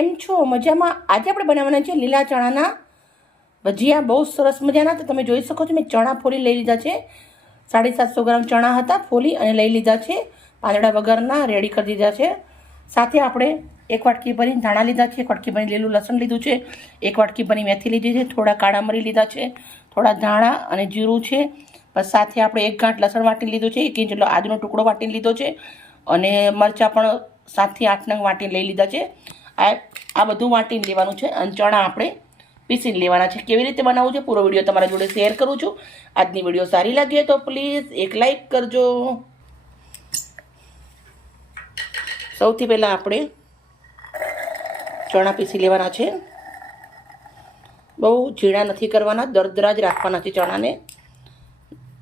કેમ છો? મજામાં? આજે આપણે બનાવવાના છે લીલા ચણાના ભજીયા. બહુ સરસ મજાના. તો તમે જોઈ શકો છો, મેં ચણા ફોલી લઈ લીધા છે. સાડી સાતસો ગ્રામ ચણા હતા, ફોલી અને લઈ લીધા છે. પાંદડા વગરના રેડી કરી દીધા છે. સાથે આપણે એક વાટકી ભરીને ધાણા લીધા છે, એક વાટકી ભરીને લીલું લસણ લીધું છે, એક વાટકી ભરી મેથી લીધી છે, થોડા કાળા મરી લીધા છે, થોડા ધાણા અને જીરું છે. બસ સાથે આપણે એક ગાંઠ લસણ વાટી લીધું છે, એક ઇંચ આદુનો ટુકડો વાટી લીધો છે અને મરચાં પણ સાતથી આઠ નંગ વાટી લઈ લીધા છે. આ આ બધું વાટીને લેવાનું છે અને ચણા આપણે પીસીને લેવાના છે. કેવી રીતે બનાવવું છે પૂરો વીડિયો તમારા જોડે શેર કરું છું. આજની વીડિયો સારી લાગી તો પ્લીઝ એક લાઈક કરજો. સૌથી પહેલાં આપણે ચણા પીસી લેવાના છે. બહુ ઝીણા નથી કરવાના, દરદરા જ રાખવાના છે ચણાને.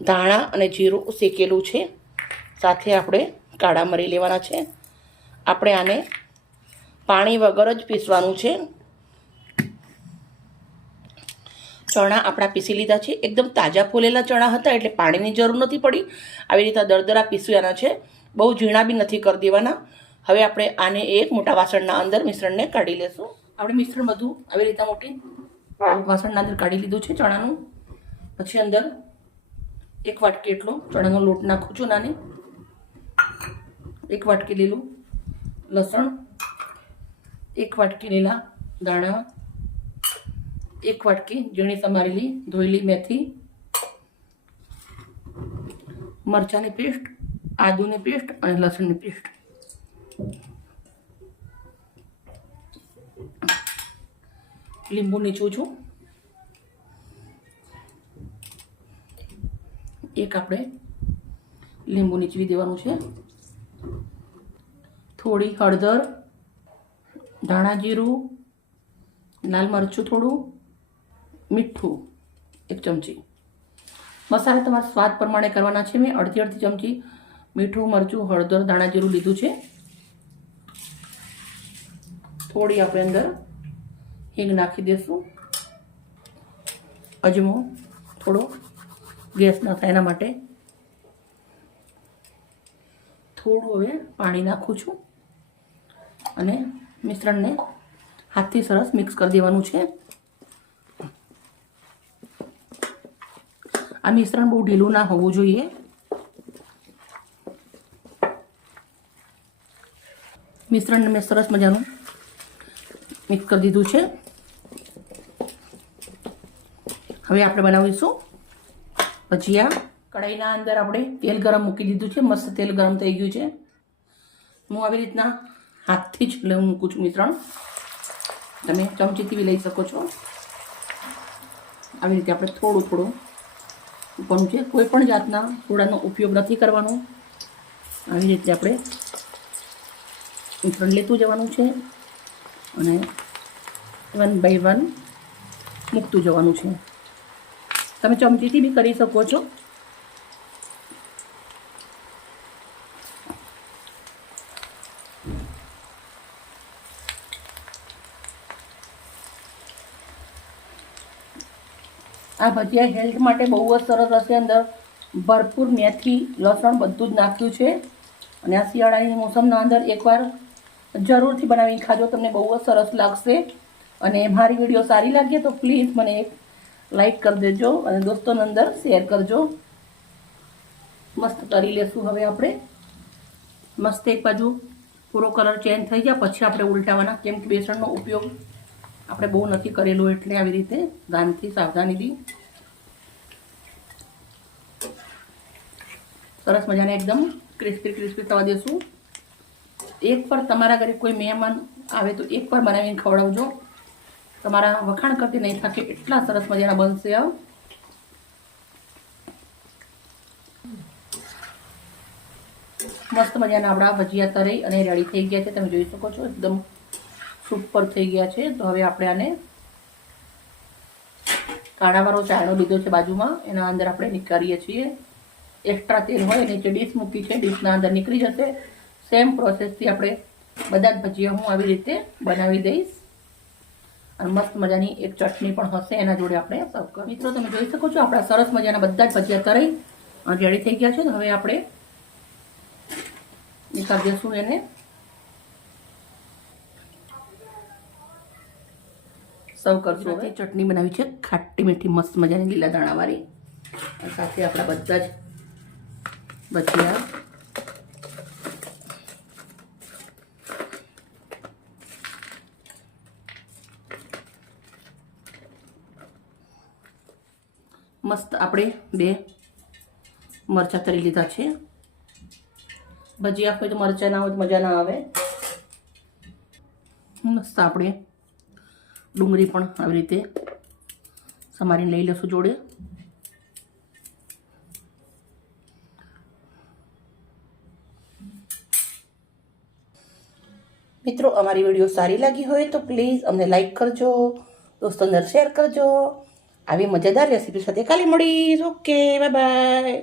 ધાણા અને જીરું શેકેલું છે. સાથે આપણે કાળા મરી લેવાના છે. આપણે આને પાણી વગર જ પીસવાનું છે. ચણા આપણા પીસી લીધા છે. એકદમ તાજા ફોલેલા ચણા હતા એટલે પાણીની જરૂર નથી પડી. આવી રીતે દરદરા પીસવાના છે. બહુ ઝીણા બી નથી કરી દેવાના. હવે આપણે આને એક મોટા વાસણના અંદર મિશ્રણને કાઢી લેશું. આપણે મિશ્રણ બધું આવી રીતે મોટી વાસણના અંદર કાઢી લીધું છે ચણાનું. પછી અંદર એક વાટકી એટલો ચણાનો લોટ નાખું છું નાની એક વાટકી લીલું લસણ એક વાટકી લીલા દાણા એક વાટકી ઝીણી સમારેલી ધોયેલી મેથી, મરચાંની પેસ્ટ, આદુની પેસ્ટ અને લસણની પેસ્ટ. લીંબુ નીચું છું એક આપણે લીંબુ નીચવી દેવાનું છે. થોડી હળદર ધાણા જીરું લાલ મરચું થોડું, મીઠું એક ચમચી. મસાલા તમારા સ્વાદ પ્રમાણે કરવાના છે. મેં અડધી અડધી ચમચી મીઠું, મરચું, હળદર ધાણા જીરું લીધું છે. થોડી આપણે અંદર હિંગ નાખી દઈશું અજમો થોડો ગેસ ના થાય એના માટે. થોડું હવે પાણી નાખું છું. અને મિશ્રણને હાથથી સરસ મિક્સ કરી દેવાનું છે. આ મિશ્રણ બહુ ઢીલું ના હોવું જોઈએ. મિશ્રણને મેં સરસ મજાનું મિક્સ કરી દીધું છે. હવે આપણે બનાવીશું ભજીયા. કઢાઈના અંદર આપણે તેલ ગરમ મૂકી દીધું છે. મસ્ત તેલ ગરમ થઈ ગયું છે. હું આવી રીતના હાથથી જ હું મૂકું છું મિશ્રણ. તમે ચમચીથી બી લઈ શકો છો. આવી રીતે આપણે થોડું થોડું ઉપરનું છે કોઈ પણ જાતના સોડાનો ઉપયોગ નથી કરવાનો, આવી રીતે આપણે મિશ્રણ લેતું જવાનું છે અને વન બાય વન મૂકતું જવાનું છે. તમે ચમચીથી બી કરી શકો છો. આ ભજીયા હેલ્થ માટે બહુ જ સરસ હશે અંદર. ભરપૂર મેથી, લસણ બધું જ નાખ્યું છે. અને આ શિયાળાની મોસમના અંદર એકવાર જરૂરથી બનાવીને ખાજો, તમને બહુ જ સરસ લાગશે. અને મારી વીડિયો સારી લાગે તો પ્લીઝ મને એક લાઈક કરી દેજો અને દોસ્તોને અંદર શેર કરજો. મસ્ત કરી લેશું હવે આપણે. મસ્ત એક બાજુ પૂરો કલર ચેન્જ થઈ જાય પછી આપણે ઉલટાવાના, કેમ કે બેસણનો ઉપયોગ આપણે બહુ નથી કરેલું એટલે આવી રીતે ધ્યાનથી સાવધાનીથી સરસ મજાને એકદમ ક્રિસ્પી ક્રિસ્પી થવા દેશું. એક પર તમારા ઘરે કોઈ મહેમાન આવે તો એક પર બનાવીને ખવડાવજો. તમારા વખાણ કરતી નહીં થાકે એટલા સરસ મજાના બનશે આવ. મસ્ત મજાના આપણા ભજીયા તરી અને રેડી થઈ ગયા છે. તમે જોઈ શકો છો એકદમ સુપર થઈ ગયા છે. તો હવે આપણે આને કાણાવાળો ચાળો લીધો છે બાજુમાં. એના અંદર આપણે નીકાળીએ છીએ. એક્સ્ટ્રા તેલ હોય નીચે ડીશ મૂકી છે. ડીશના અંદર નીકળી જશે. સેમ પ્રોસેસથી આપણે બધા જ ભજીયા હું આવી રીતે બનાવી દઈશ. અને મસ્ત મજાની એક ચટણી પણ હશે. એના જોડે આપણે સર્વ કરીએ મિત્રો, તમે જોઈ શકો છો આપણા સરસ મજાના બધા જ ભજીયા તરાઈ રેડી થઈ ગયા છે. તો હવે આપણે નીકાળી દઈશું એને. સર્વ કરશું હવે. ચટણી બનાવી છે, ખાટી મીઠી, મસ્ત મજાની લીલા દાણાવાળી. સાથે આપણા બધા જ ભજીયા. મસ્ત આપણે બે મરચાં તરી લીધા છે. ભજીયા હોય તો મરચાં ના હોય તો મજા ના આવે. મસ્ત આપણે ડુંગળી પણ આવી રીતે સમારીને લઈ લઈશું જોડે. મિત્રો, અમારી વીડિયો સારી લાગી હોય તો પ્લીઝ અમને લાઈક કરજો, દોસ્તોને શેર કરજો. આવી મજેદાર રેસીપી સાથે કાલે મળીશ. Okay bye bye